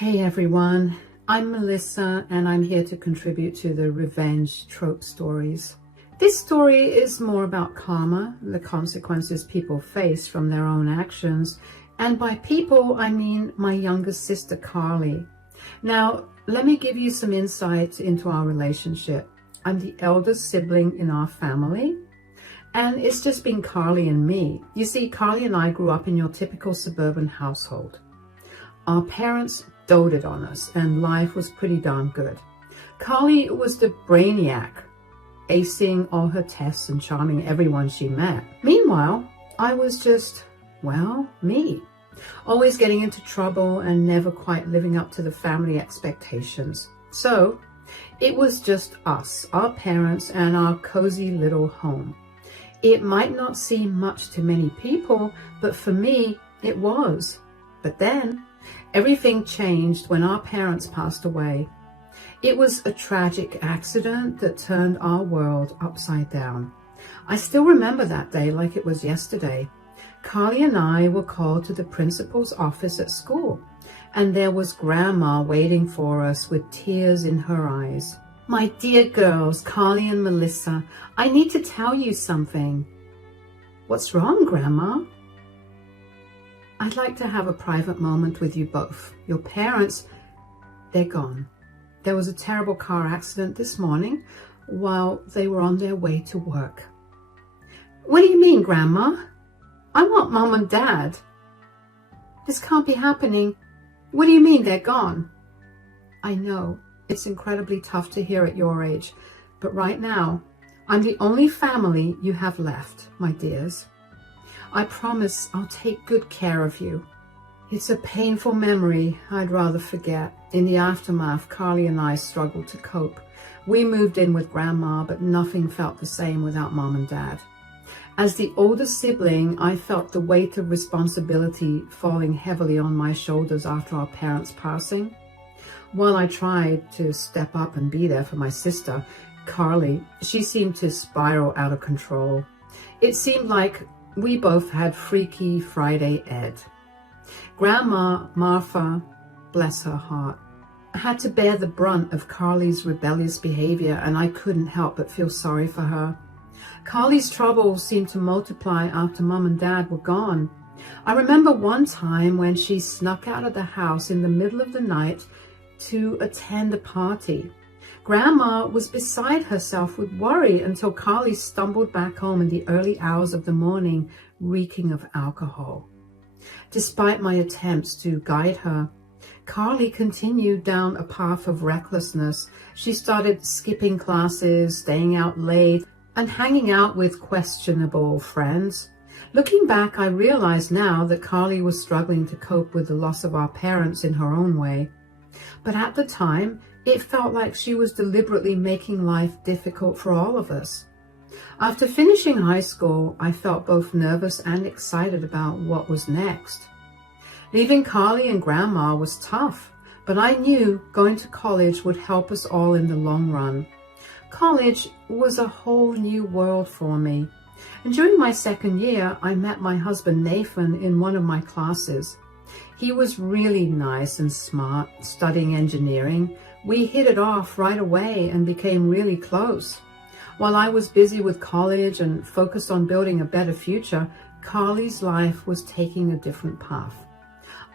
Hey everyone, I'm Melissa and I'm here to contribute to the revenge trope stories. This story is more about karma, the consequences people face from their own actions, and by people I mean my younger sister Carly. Now, let me give you some insight into our relationship. I'm the eldest sibling in our family, and it's just been Carly and me. You see, Carly and I grew up in your typical suburban household. Our parents doted on us and life was pretty darn good. Carly was the brainiac, acing all her tests and charming everyone she met. Meanwhile, I was just, well, me. Always getting into trouble and never quite living up to the family expectations. So it was just us, our parents, and our cozy little home. It might not seem much to many people, but for me, it was. But then, everything changed when our parents passed away. It was a tragic accident that turned our world upside down. I still remember that day like it was yesterday. Carly and I were called to the principal's office at school, and there was Grandma waiting for us with tears in her eyes. My dear girls, Carly and Melissa, I need to tell you something. What's wrong, Grandma? I'd like to have a private moment with you both. Your parents, they're gone. There was a terrible car accident this morning while they were on their way to work. What do you mean, Grandma? I want Mom and Dad. This can't be happening. What do you mean they're gone? I know, it's incredibly tough to hear at your age, but right now, I'm the only family you have left, my dears. I promise I'll take good care of you. It's a painful memory I'd rather forget. In the aftermath, Carly and I struggled to cope. We moved in with Grandma, but nothing felt the same without Mom and Dad. As the oldest sibling, I felt the weight of responsibility falling heavily on my shoulders after our parents' passing. While I tried to step up and be there for my sister, Carly, she seemed to spiral out of control. It seemed like we both had Freaky Friday Ed. Grandma Martha, bless her heart, had to bear the brunt of Carly's rebellious behavior, and I couldn't help but feel sorry for her. Carly's troubles seemed to multiply after Mom and Dad were gone. I remember one time when she snuck out of the house in the middle of the night to attend a party. Grandma was beside herself with worry until Carly stumbled back home in the early hours of the morning, reeking of alcohol. Despite my attempts to guide her, Carly continued down a path of recklessness. She started skipping classes, staying out late, and hanging out with questionable friends. Looking back, I realize now that Carly was struggling to cope with the loss of our parents in her own way. But at the time, it felt like she was deliberately making life difficult for all of us. After finishing high school, I felt both nervous and excited about what was next. Leaving Carly and Grandma was tough, but I knew going to college would help us all in the long run. College was a whole new world for me. And during my second year, I met my husband Nathan in one of my classes. He was really nice and smart, studying engineering. We hit it off right away and became really close. While I was busy with college and focused on building a better future, Carly's life was taking a different path.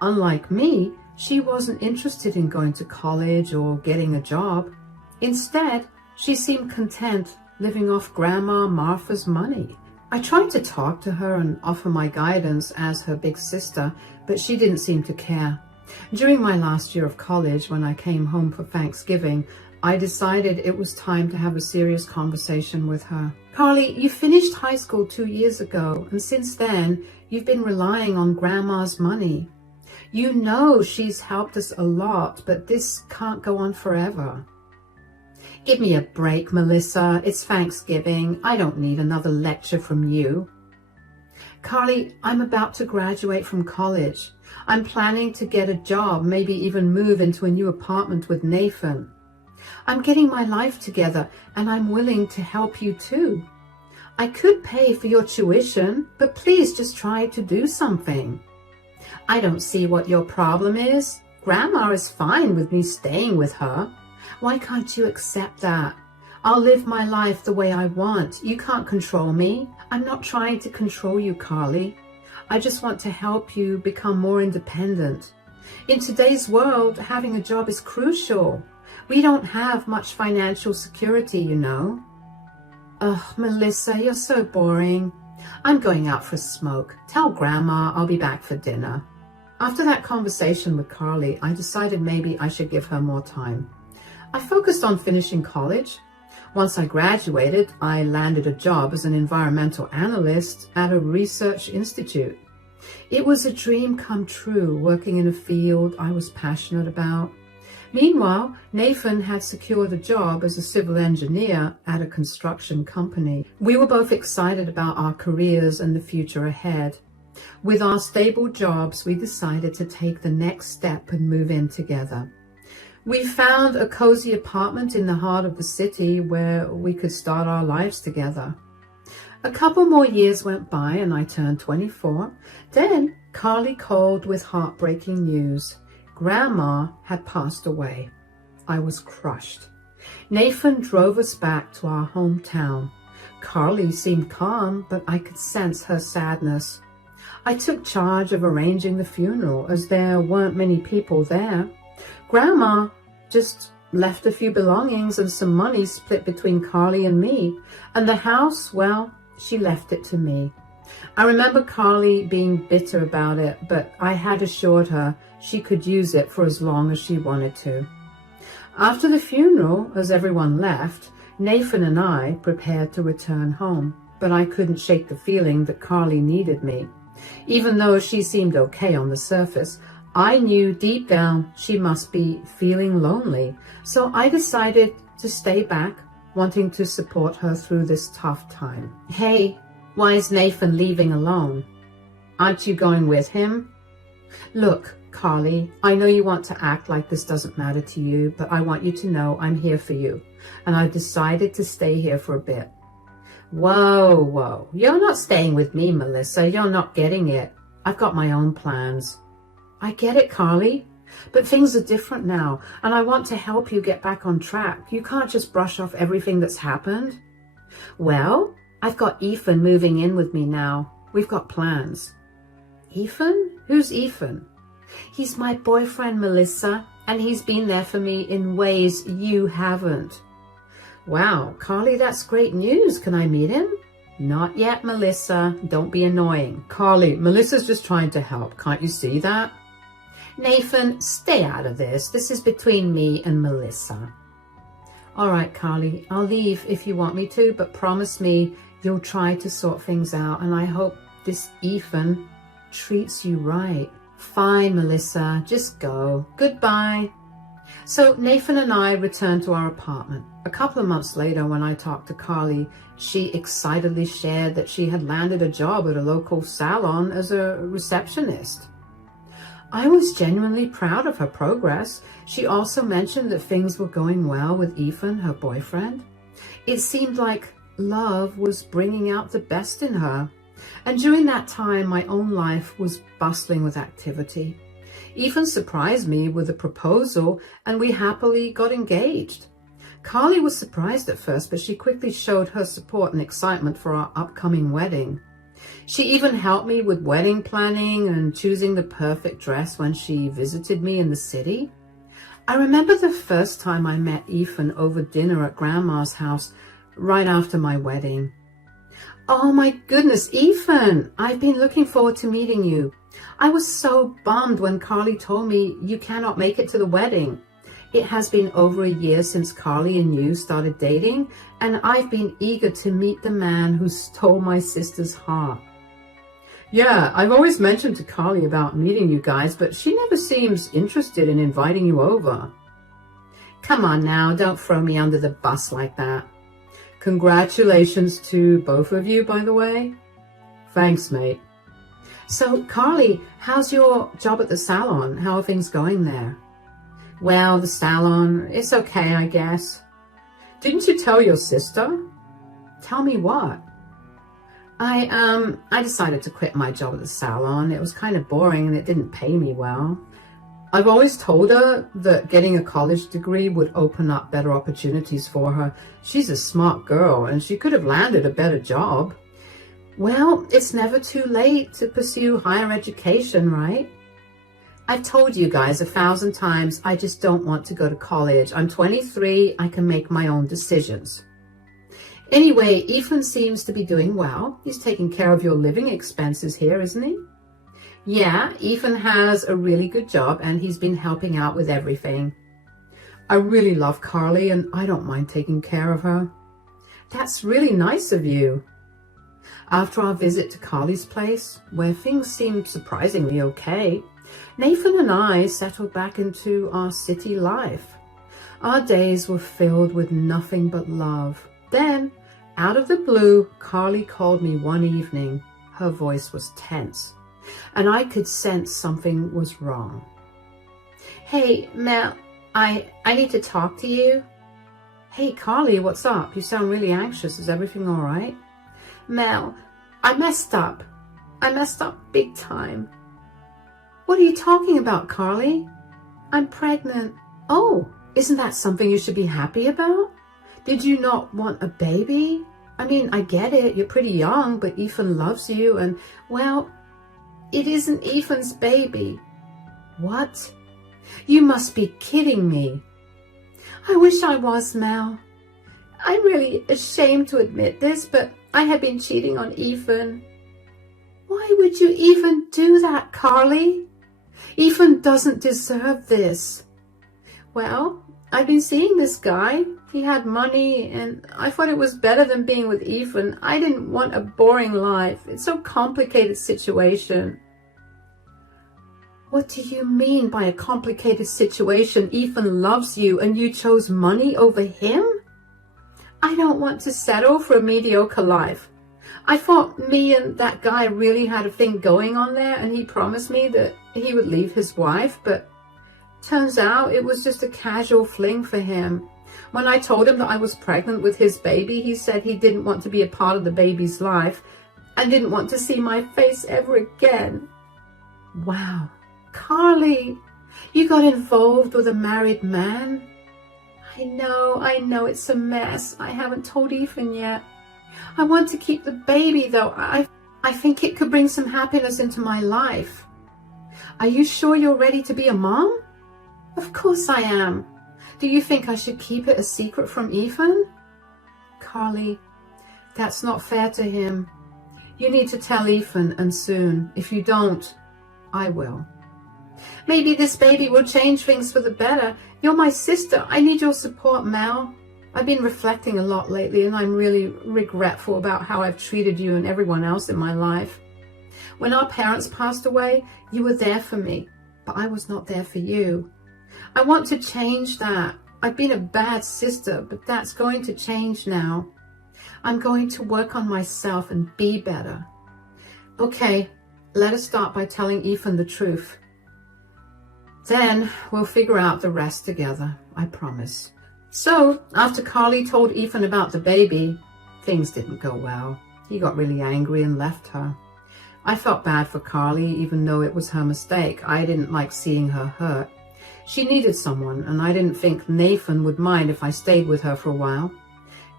Unlike me, she wasn't interested in going to college or getting a job. Instead, she seemed content living off Grandma Martha's money. I tried to talk to her and offer my guidance as her big sister, but she didn't seem to care. During my last year of college, when I came home for Thanksgiving, I decided it was time to have a serious conversation with her. Carly, you finished high school 2 years ago, and since then, you've been relying on Grandma's money. You know she's helped us a lot, but this can't go on forever. Give me a break, Melissa. It's Thanksgiving. I don't need another lecture from you. Carly, I'm about to graduate from college. I'm planning to get a job, maybe even move into a new apartment with Nathan. I'm getting my life together, and I'm willing to help you too. I could pay for your tuition, but please just try to do something. I don't see what your problem is. Grandma is fine with me staying with her. Why can't you accept that? I'll live my life the way I want. You can't control me. I'm not trying to control you, Carly. I just want to help you become more independent. In today's world, having a job is crucial. We don't have much financial security, you know. Ugh, Melissa, you're so boring. I'm going out for a smoke. Tell Grandma I'll be back for dinner. After that conversation with Carly, I decided maybe I should give her more time. I focused on finishing college. Once I graduated, I landed a job as an environmental analyst at a research institute. It was a dream come true, working in a field I was passionate about. Meanwhile, Nathan had secured a job as a civil engineer at a construction company. We were both excited about our careers and the future ahead. With our stable jobs, we decided to take the next step and move in together. We found a cozy apartment in the heart of the city where we could start our lives together. A couple more years went by and I turned 24. Then Carly called with heartbreaking news. Grandma had passed away. I was crushed. Nathan drove us back to our hometown. Carly seemed calm, but I could sense her sadness. I took charge of arranging the funeral as there weren't many people there. Grandma just left a few belongings and some money split between Carly and me. And the house, well, she left it to me. I remember Carly being bitter about it, but I had assured her she could use it for as long as she wanted to. After the funeral, as everyone left, Nathan and I prepared to return home, but I couldn't shake the feeling that Carly needed me. Even though she seemed okay on the surface, I knew deep down she must be feeling lonely, so I decided to stay back, wanting to support her through this tough time. Hey, why is Nathan leaving alone? Aren't you going with him? Look, Carly, I know you want to act like this doesn't matter to you, but I want you to know I'm here for you, and I've decided to stay here for a bit. Whoa, you're not staying with me, Melissa. You're not getting it. I've got my own plans. I get it, Carly, but things are different now, and I want to help you get back on track. You can't just brush off everything that's happened. Well, I've got Ethan moving in with me now. We've got plans. Ethan? Who's Ethan? He's my boyfriend, Melissa, and he's been there for me in ways you haven't. Wow, Carly, that's great news. Can I meet him? Not yet, Melissa. Don't be annoying. Carly, Melissa's just trying to help. Can't you see that? Nathan, stay out of this. This is between me and Melissa. All right, Carly, I'll leave if you want me to, but promise me you'll try to sort things out, and I hope this Ethan treats you right. Fine, Melissa, just go. Goodbye. So Nathan and I returned to our apartment. A couple of months later, when I talked to Carly, she excitedly shared that she had landed a job at a local salon as a receptionist. I was genuinely proud of her progress. She also mentioned that things were going well with Ethan, her boyfriend. It seemed like love was bringing out the best in her. And during that time, my own life was bustling with activity. Ethan surprised me with a proposal, and we happily got engaged. Carly was surprised at first, but she quickly showed her support and excitement for our upcoming wedding. She even helped me with wedding planning and choosing the perfect dress when she visited me in the city. I remember the first time I met Ethan over dinner at Grandma's house right after my wedding. Oh my goodness, Ethan, I've been looking forward to meeting you. I was so bummed when Carly told me you cannot make it to the wedding. It has been over a year since Carly and you started dating, and I've been eager to meet the man who stole my sister's heart. Yeah, I've always mentioned to Carly about meeting you guys, but she never seems interested in inviting you over. Come on now, don't throw me under the bus like that. Congratulations to both of you, by the way. Thanks, mate. So, Carly, how's your job at the salon? How are things going there? Well, the salon, it's okay, I guess. Didn't you tell your sister? Tell me what? I decided to quit my job at the salon. It was kind of boring and it didn't pay me well. I've always told her that getting a college degree would open up better opportunities for her. She's a smart girl and she could have landed a better job. Well, it's never too late to pursue higher education, right? I've told you guys 1,000 times, I just don't want to go to college. I'm 23, I can make my own decisions. Anyway, Ethan seems to be doing well. He's taking care of your living expenses here, isn't he? Yeah, Ethan has a really good job and he's been helping out with everything. I really love Carly and I don't mind taking care of her. That's really nice of you. After our visit to Carly's place, where things seemed surprisingly okay, Nathan and I settled back into our city life. Our days were filled with nothing but love. Then, out of the blue, Carly called me one evening. Her voice was tense, and I could sense something was wrong. Hey, Mel, I need to talk to you. Hey, Carly, what's up? You sound really anxious. Is everything all right? Mel, I messed up. I messed up big time. What are you talking about, Carly? I'm pregnant. Oh, isn't that something you should be happy about? Did you not want a baby? I mean, I get it. You're pretty young, but Ethan loves you and, well, it isn't Ethan's baby. What? You must be kidding me. I wish I was, Mel. I'm really ashamed to admit this, but I had been cheating on Ethan. Why would you even do that, Carly? Ethan doesn't deserve this. Well, I've been seeing this guy. He had money and I thought it was better than being with Ethan. I didn't want a boring life. It's so complicated situation. What do you mean by a complicated situation? Ethan loves you and you chose money over him? I don't want to settle for a mediocre life. I thought me and that guy really had a thing going on there and he promised me that he would leave his wife, but turns out it was just a casual fling for him. When I told him that I was pregnant with his baby, he said he didn't want to be a part of the baby's life and didn't want to see my face ever again. Wow, Carly, you got involved with a married man? I know, it's a mess. I haven't told Ethan yet. I want to keep the baby though. I think it could bring some happiness into my life. Are you sure you're ready to be a mom? Of course I am. Do you think I should keep it a secret from Ethan? Carly, that's not fair to him. You need to tell Ethan and soon. If you don't, I will. Maybe this baby will change things for the better. You're my sister. I need your support, Mel. I've been reflecting a lot lately and I'm really regretful about how I've treated you and everyone else in my life. When our parents passed away, you were there for me, but I was not there for you. I want to change that. I've been a bad sister, but that's going to change now. I'm going to work on myself and be better. Okay, let us start by telling Ethan the truth. Then we'll figure out the rest together, I promise. So, after Carly told Ethan about the baby, things didn't go well. He got really angry and left her. I felt bad for Carly, even though it was her mistake. I didn't like seeing her hurt. She needed someone, and I didn't think Nathan would mind if I stayed with her for a while.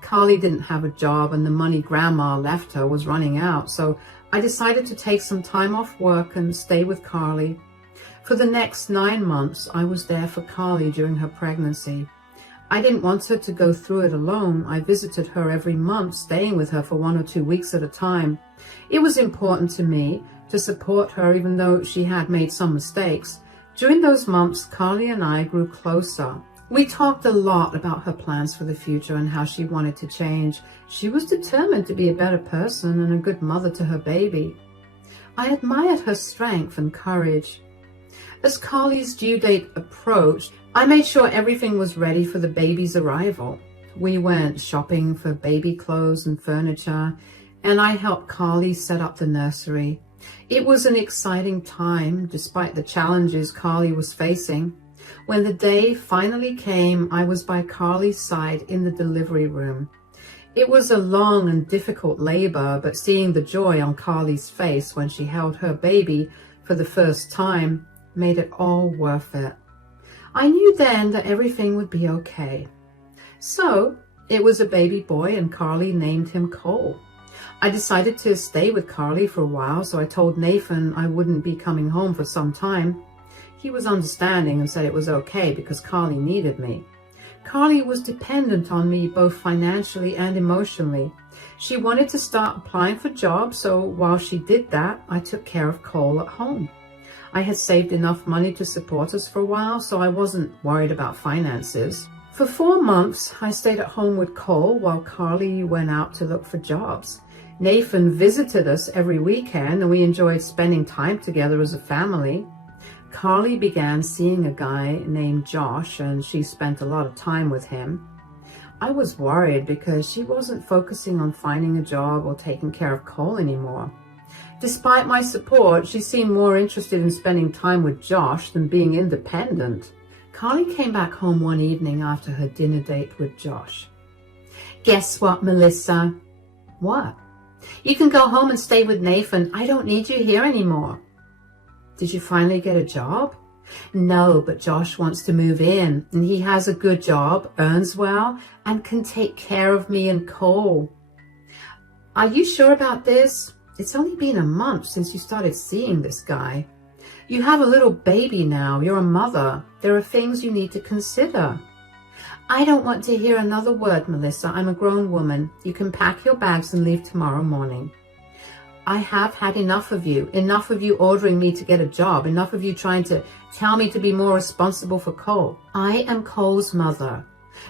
Carly didn't have a job, and the money Grandma left her was running out, so I decided to take some time off work and stay with Carly. For the next 9 months, I was there for Carly during her pregnancy. I didn't want her to go through it alone. I visited her every month, staying with her for 1 or 2 weeks at a time. It was important to me to support her, even though she had made some mistakes. During those months, Carly and I grew closer. We talked a lot about her plans for the future and how she wanted to change. She was determined to be a better person and a good mother to her baby. I admired her strength and courage. As Carly's due date approached, I made sure everything was ready for the baby's arrival. We went shopping for baby clothes and furniture, and I helped Carly set up the nursery. It was an exciting time, despite the challenges Carly was facing. When the day finally came, I was by Carly's side in the delivery room. It was a long and difficult labor, but seeing the joy on Carly's face when she held her baby for the first time made it all worth it. I knew then that everything would be okay. So it was a baby boy, and Carly named him Cole. I decided to stay with Carly for a while, so I told Nathan I wouldn't be coming home for some time. He was understanding and said it was okay because Carly needed me. Carly was dependent on me both financially and emotionally. She wanted to start applying for jobs, so while she did that, I took care of Cole at home. I had saved enough money to support us for a while, so I wasn't worried about finances. For 4 months, I stayed at home with Cole while Carly went out to look for jobs. Nathan visited us every weekend, and we enjoyed spending time together as a family. Carly began seeing a guy named Josh, and she spent a lot of time with him. I was worried because she wasn't focusing on finding a job or taking care of Cole anymore. Despite my support, she seemed more interested in spending time with Josh than being independent. Carly came back home one evening after her dinner date with Josh. "Guess what, Melissa?" "What?" "You can go home and stay with Nathan. I don't need you here anymore." "Did you finally get a job?" "No, but Josh wants to move in, and he has a good job, earns well, and can take care of me and Cole." "Are you sure about this? It's only been a month since you started seeing this guy. You have a little baby now. You're a mother. There are things you need to consider." "I don't want to hear another word, Melissa. I'm a grown woman. You can pack your bags and leave tomorrow morning. I have had enough of you ordering me to get a job, enough of you trying to tell me to be more responsible for Cole. I am Cole's mother.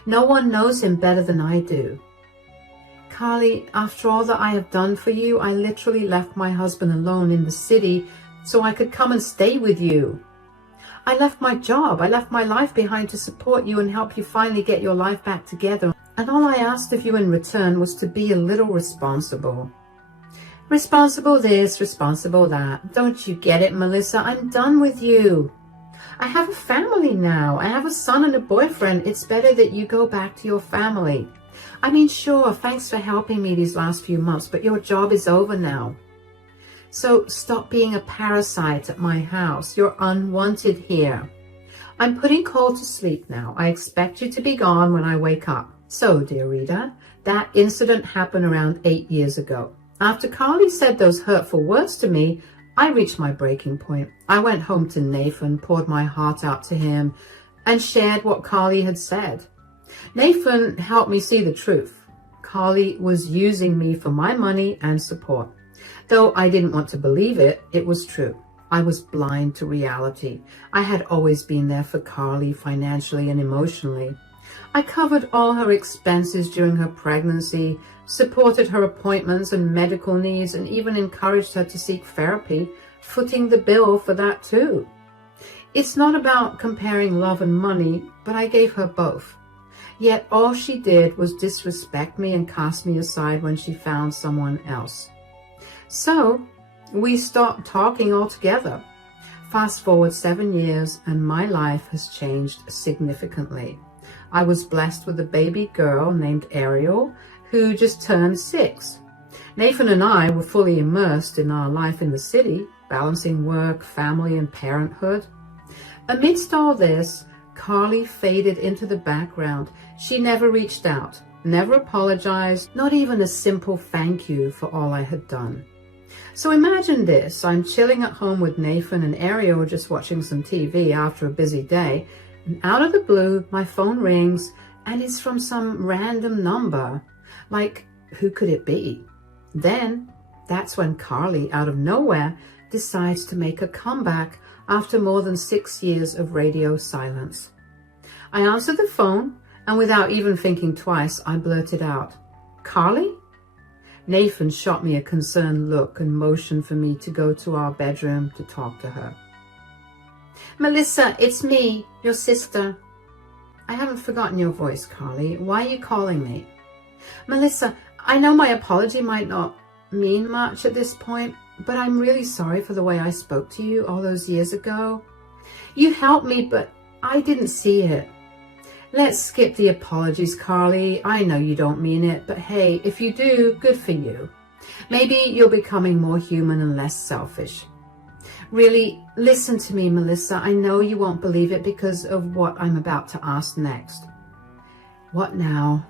No one knows him better than I do." "Carly, after all that I have done for you, I literally left my husband alone in the city so I could come and stay with you. I left my job, I left my life behind to support you and help you finally get your life back together. And all I asked of you in return was to be a little responsible." "Responsible this, responsible that. Don't you get it, Melissa? I'm done with you. I have a family now. I have a son and a boyfriend. It's better that you go back to your family. I mean, sure, thanks for helping me these last few months, but your job is over now. So stop being a parasite at my house. You're unwanted here. I'm putting Cole to sleep now. I expect you to be gone when I wake up." So, dear reader, that incident happened around 8 years ago. After Carly said those hurtful words to me, I reached my breaking point. I went home to Nathan, poured my heart out to him, and shared what Carly had said. Nathan helped me see the truth. Carly was using me for my money and support. Though I didn't want to believe it, it was true. I was blind to reality. I had always been there for Carly financially and emotionally. I covered all her expenses during her pregnancy, supported her appointments and medical needs, and even encouraged her to seek therapy, footing the bill for that too. It's not about comparing love and money, but I gave her both. Yet all she did was disrespect me and cast me aside when she found someone else. So we stopped talking altogether. Fast forward 7 years and my life has changed significantly. I was blessed with a baby girl named Ariel who just turned 6. Nathan and I were fully immersed in our life in the city, balancing work, family, and parenthood. Amidst all this, Carly faded into the background. She never reached out, never apologized, not even a simple thank you for all I had done. So imagine this, I'm chilling at home with Nathan and Ariel just watching some TV after a busy day, and out of the blue, my phone rings and it's from some random number. Like, who could it be? Then, that's when Carly, out of nowhere, decides to make a comeback after more than 6 years of radio silence. I answered the phone, and without even thinking twice, I blurted out, "Carly?" Nathan shot me a concerned look and motioned for me to go to our bedroom to talk to her. "Melissa, it's me, your sister." "I haven't forgotten your voice, Carly. Why are you calling me?" "Melissa, I know my apology might not mean much at this point, but I'm really sorry for the way I spoke to you all those years ago. You helped me, but I didn't see it. Let's skip the apologies, Carly. I know you don't mean it, but hey, if you do, good for you. Maybe you're becoming more human and less selfish. Really, listen to me, Melissa. I know you won't believe it because of what I'm about to ask next. What now?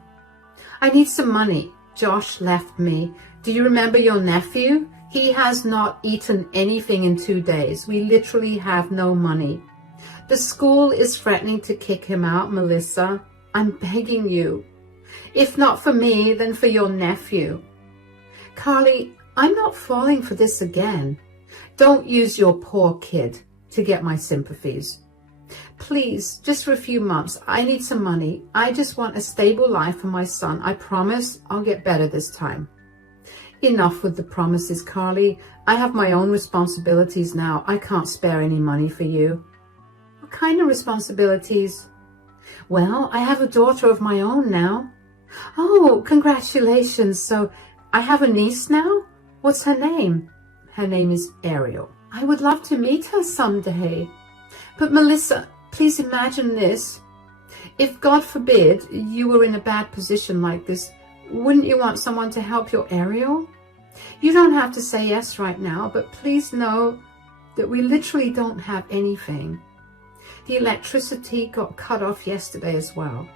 I need some money. Josh left me. Do you remember your nephew? He has not eaten anything in 2 days. We literally have no money. The school is threatening to kick him out, Melissa. I'm begging you. If not for me, then for your nephew. Carly, I'm not falling for this again. Don't use your poor kid to get my sympathies. Please, just for a few months, I need some money. I just want a stable life for my son. I promise I'll get better this time. Enough with the promises, Carly. I have my own responsibilities now. I can't spare any money for you. What kind of responsibilities? Well, I have a daughter of my own now. Oh, congratulations. So I have a niece now? What's her name? Her name is Ariel. I would love to meet her someday. But Melissa, please imagine this. If, God forbid, you were in a bad position like this, wouldn't you want someone to help your Ariel? You don't have to say yes right now, but please know that we literally don't have anything. The electricity got cut off yesterday as well.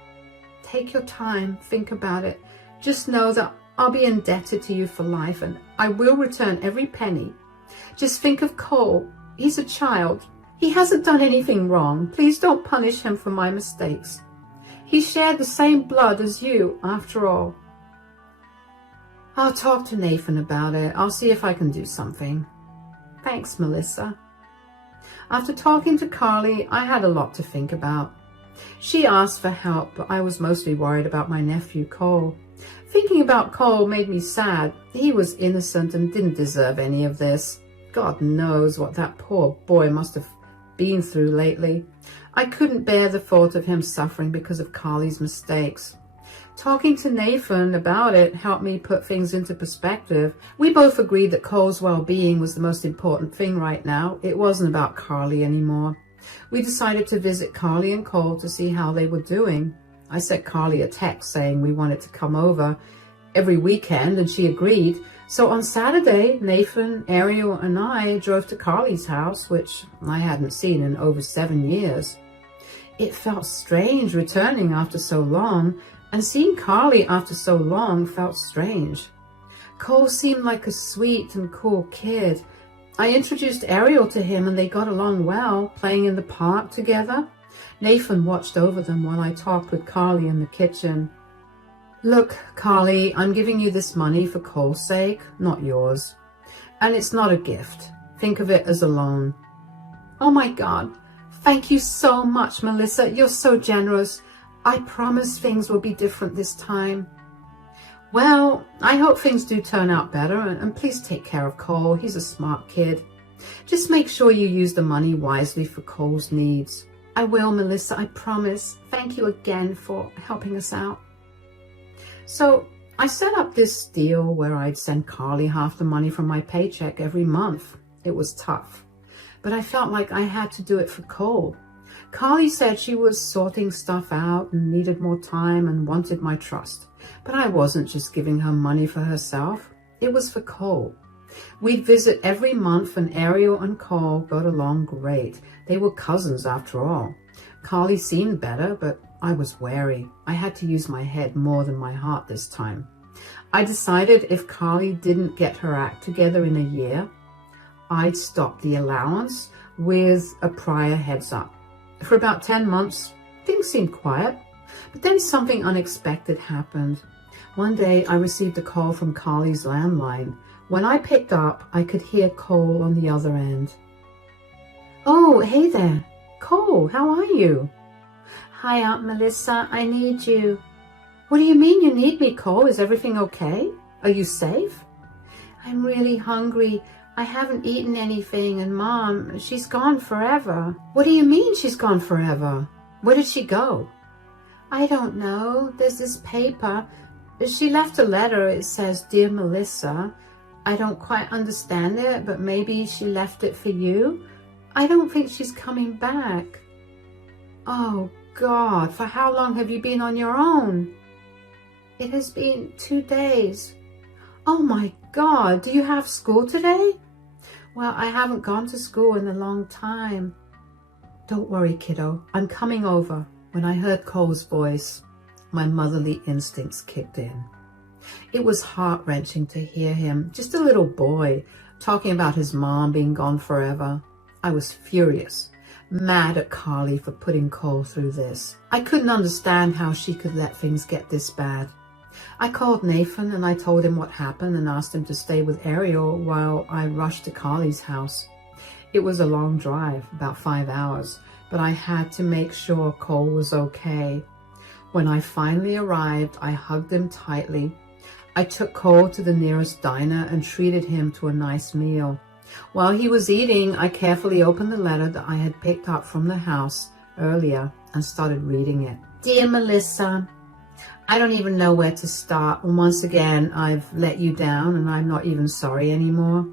Take your time, think about it. Just know that I'll be indebted to you for life and I will return every penny. Just think of Cole. He's a child. He hasn't done anything wrong. Please don't punish him for my mistakes. He shared the same blood as you, after all. I'll talk to Nathan about it. I'll see if I can do something. Thanks, Melissa. After talking to Carly, I had a lot to think about. She asked for help, but I was mostly worried about my nephew, Cole. Thinking about Cole made me sad. He was innocent and didn't deserve any of this. God knows what that poor boy must have been through lately. I couldn't bear the thought of him suffering because of Carly's mistakes. Talking to Nathan about it helped me put things into perspective. We both agreed that Cole's well-being was the most important thing right now. It wasn't about Carly anymore. We decided to visit Carly and Cole to see how they were doing. I sent Carly a text saying we wanted to come over every weekend, and she agreed. So on Saturday, Nathan, Ariel, and I drove to Carly's house, which I hadn't seen in over 7 years. It felt strange returning after so long, and seeing Carly after so long felt strange. Cole seemed like a sweet and cool kid. I introduced Ariel to him and they got along well, playing in the park together. Nathan watched over them while I talked with Carly in the kitchen. Look, Carly, I'm giving you this money for Cole's sake, not yours. And it's not a gift. Think of it as a loan. Oh my God. Thank you so much, Melissa. You're so generous. I promise things will be different this time. Well, I hope things do turn out better, and please take care of Cole. He's a smart kid. Just make sure you use the money wisely for Cole's needs. I will, Melissa, I promise. Thank you again for helping us out. So I set up this deal where I'd send Carly half the money from my paycheck every month. It was tough, but I felt like I had to do it for Cole. Carly said she was sorting stuff out and needed more time and wanted my trust. But I wasn't just giving her money for herself. It was for Cole. We'd visit every month and Ariel and Cole got along great. They were cousins after all. Carly seemed better, but I was wary. I had to use my head more than my heart this time. I decided if Carly didn't get her act together in a year, I'd stop the allowance with a prior heads up. For about 10 months, things seemed quiet, but then something unexpected happened. One day, I received a call from Carly's landline. When I picked up, I could hear Cole on the other end. Oh, hey there. Cole, how are you? Hi, Aunt Melissa. I need you. What do you mean you need me, Cole? Is everything okay? Are you safe? I'm really hungry. I haven't eaten anything, and Mom, she's gone forever. What do you mean she's gone forever? Where did she go? I don't know. There's this paper. She left a letter. It says, Dear Melissa. I don't quite understand it, but maybe she left it for you. I don't think she's coming back. Oh, God, for how long have you been on your own? It has been 2 days. Oh, my God, do you have school today? Well, I haven't gone to school in a long time. Don't worry, kiddo. I'm coming over. When I heard Cole's voice, my motherly instincts kicked in. It was heart-wrenching to hear him, just a little boy, talking about his mom being gone forever. I was furious, mad at Carly for putting Cole through this. I couldn't understand how she could let things get this bad. I called Nathan and I told him what happened and asked him to stay with Ariel while I rushed to Carly's house. It was a long drive, about 5 hours, but I had to make sure Cole was okay. When I finally arrived, I hugged him tightly. I took Cole to the nearest diner and treated him to a nice meal. While he was eating, I carefully opened the letter that I had picked up from the house earlier and started reading it. Dear Melissa, I don't even know where to start. And once again, I've let you down and I'm not even sorry anymore.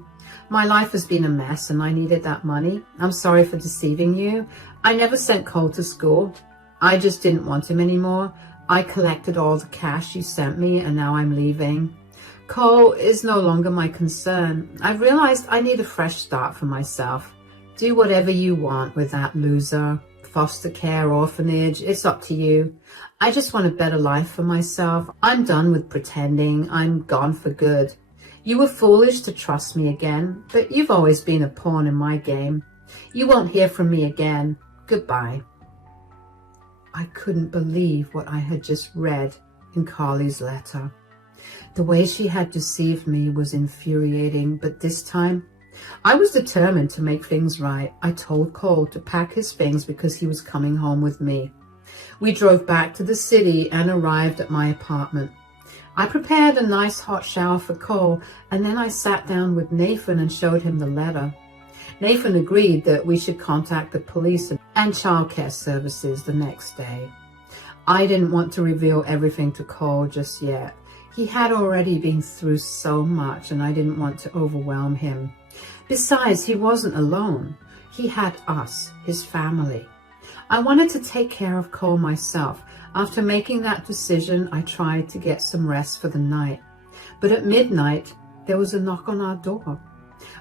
My life has been a mess and I needed that money. I'm sorry for deceiving you. I never sent Cole to school. I just didn't want him anymore. I collected all the cash you sent me and now I'm leaving. Cole is no longer my concern. I've realized I need a fresh start for myself. Do whatever you want with that loser. Foster care, orphanage, it's up to you. I just want a better life for myself. I'm done with pretending. I'm gone for good. You were foolish to trust me again, but you've always been a pawn in my game. You won't hear from me again. Goodbye. I couldn't believe what I had just read in Carly's letter. The way she had deceived me was infuriating, but this time I was determined to make things right. I told Cole to pack his things because he was coming home with me. We drove back to the city and arrived at my apartment. I prepared a nice hot shower for Cole, and then I sat down with Nathan and showed him the letter. Nathan agreed that we should contact the police and childcare services the next day. I didn't want to reveal everything to Cole just yet. He had already been through so much and I didn't want to overwhelm him. Besides, he wasn't alone. He had us, his family. I wanted to take care of Cole myself. After making that decision, I tried to get some rest for the night. But at midnight, there was a knock on our door.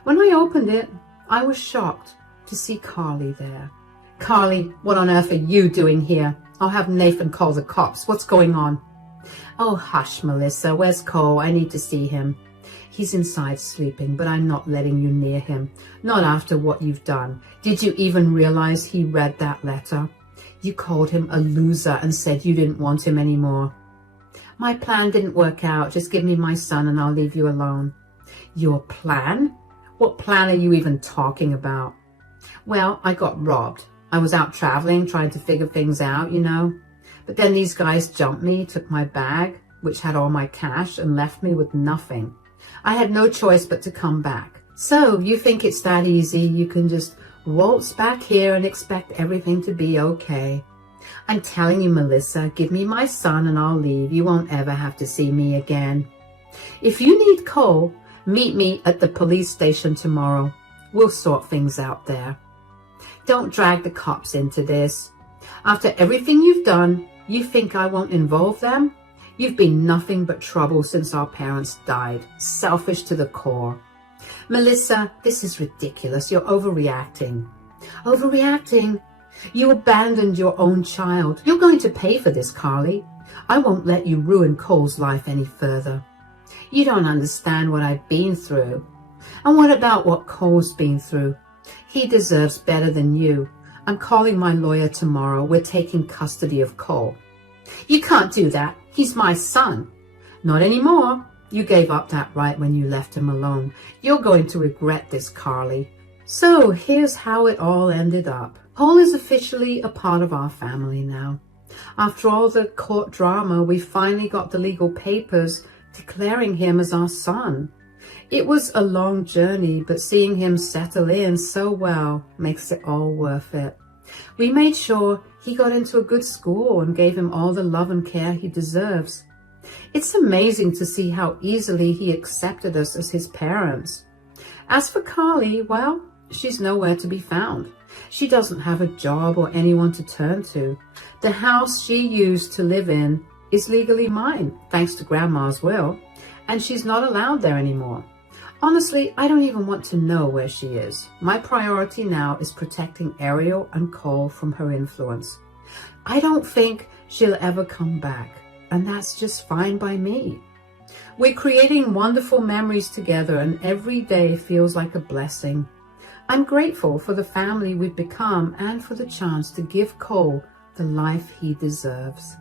When I opened it, I was shocked to see Carly there. Carly, what on earth are you doing here? I'll have Nathan call the cops. What's going on? Oh, hush, Melissa. Where's Cole? I need to see him. He's inside sleeping, but I'm not letting you near him. Not after what you've done. Did you even realize he read that letter? You called him a loser and said you didn't want him anymore. My plan didn't work out. Just give me my son and I'll leave you alone. Your plan? What plan are you even talking about? Well, I got robbed. I was out traveling, trying to figure things out, you know. But then these guys jumped me, took my bag, which had all my cash, and left me with nothing. I had no choice but to come back. So you think it's that easy? You can just waltz back here and expect everything to be okay. I'm telling you, Melissa, give me my son and I'll leave. You won't ever have to see me again. If you need Cole, meet me at the police station tomorrow. We'll sort things out there. Don't drag the cops into this. After everything you've done, you think I won't involve them? You've been nothing but trouble since our parents died. Selfish to the core. Melissa, this is ridiculous. You're overreacting. Overreacting? You abandoned your own child. You're going to pay for this, Carly. I won't let you ruin Cole's life any further. You don't understand what I've been through. And what about what Cole's been through? He deserves better than you. I'm calling my lawyer tomorrow. We're taking custody of Cole. You can't do that. He's my son. Not anymore. You gave up that right when you left him alone. You're going to regret this, Carly. So here's how it all ended up. Cole is officially a part of our family now. After all the court drama, we finally got the legal papers declaring him as our son. It was a long journey, but seeing him settle in so well makes it all worth it. We made sure he got into a good school and gave him all the love and care he deserves. It's amazing to see how easily he accepted us as his parents. As for Carly, well, she's nowhere to be found. She doesn't have a job or anyone to turn to. The house she used to live in is legally mine, thanks to Grandma's will, and she's not allowed there anymore. Honestly, I don't even want to know where she is. My priority now is protecting Ariel and Cole from her influence. I don't think she'll ever come back, and that's just fine by me. We're creating wonderful memories together, and every day feels like a blessing. I'm grateful for the family we've become and for the chance to give Cole the life he deserves.